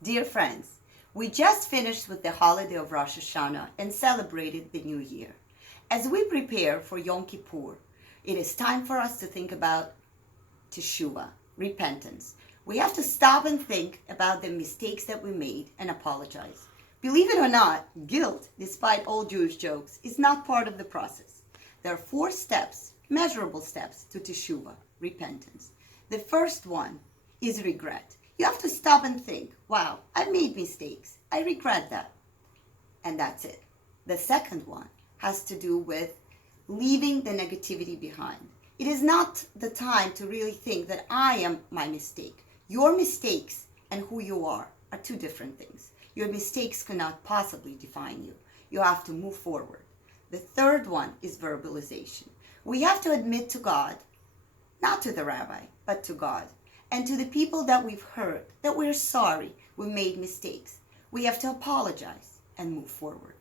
Dear friends, we just finished with the holiday of Rosh Hashanah and celebrated the New Year. As we prepare for Yom Kippur, it is time for us to think about teshuvah, repentance. We have to stop and think about the mistakes that we made and apologize. Believe it or not, guilt, despite all Jewish jokes, is not part of the process. There are 4 steps, measurable steps, to teshuvah, repentance. The first one is regret. You have to stop and think, wow, I made mistakes. I regret that. And that's it. The second one has to do with leaving the negativity behind. It is not the time to really think that I am my mistake. Your mistakes and who you are 2 different things. Your mistakes cannot possibly define you. You have to move forward. The third one is verbalization. We have to admit to God, not to the rabbi, but to God, and to the people that we've hurt, that we're sorry, we made mistakes. We have to apologize and move forward.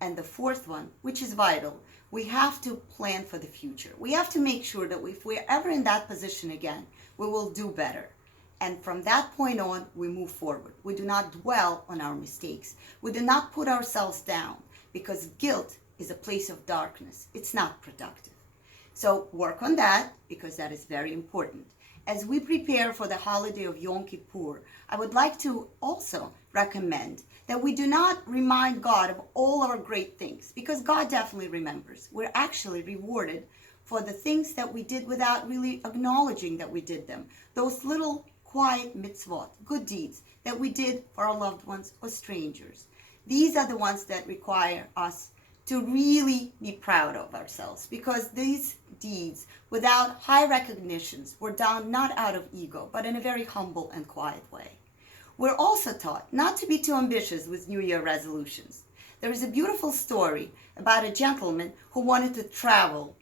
And the fourth one, which is vital, we have to plan for the future. We have to make sure that if we're ever in that position again, we will do better. And from that point on, we move forward. We do not dwell on our mistakes. We do not put ourselves down, because guilt is a place of darkness. It's not productive. So work on that, because that is very important. As we prepare for the holiday of Yom Kippur, I would like to also recommend that we do not remind God of all our great things, because God definitely remembers. We're actually rewarded for the things that we did without really acknowledging that we did them. Those little quiet mitzvot, good deeds that we did for our loved ones or strangers. These are the ones that require us to really be proud of ourselves, because these deeds without high recognitions were done not out of ego, but in a very humble and quiet way. We're also taught not to be too ambitious with New Year resolutions. There is a beautiful story about a gentleman who wanted to travel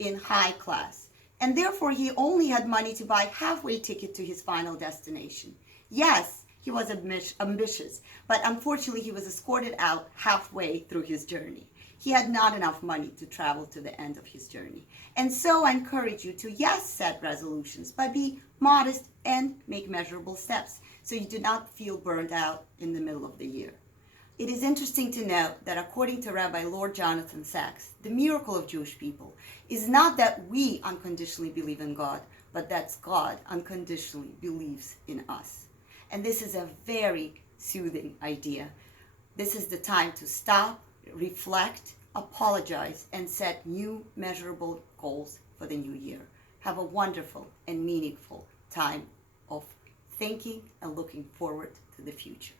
in high class, and therefore he only had money to buy halfway ticket to his final destination. Yes, he was ambitious, but unfortunately he was escorted out halfway through his journey. He had not enough money to travel to the end of his journey. And so I encourage you to, yes, set resolutions, but be modest and make measurable steps so you do not feel burned out in the middle of the year. It is interesting to note that according to Rabbi Lord Jonathan Sachs, the miracle of Jewish people is not that we unconditionally believe in God, but that God unconditionally believes in us. And this is a very soothing idea. This is the time to stop, reflect, apologize, and set new measurable goals for the new year. Have a wonderful and meaningful time of thinking and looking forward to the future.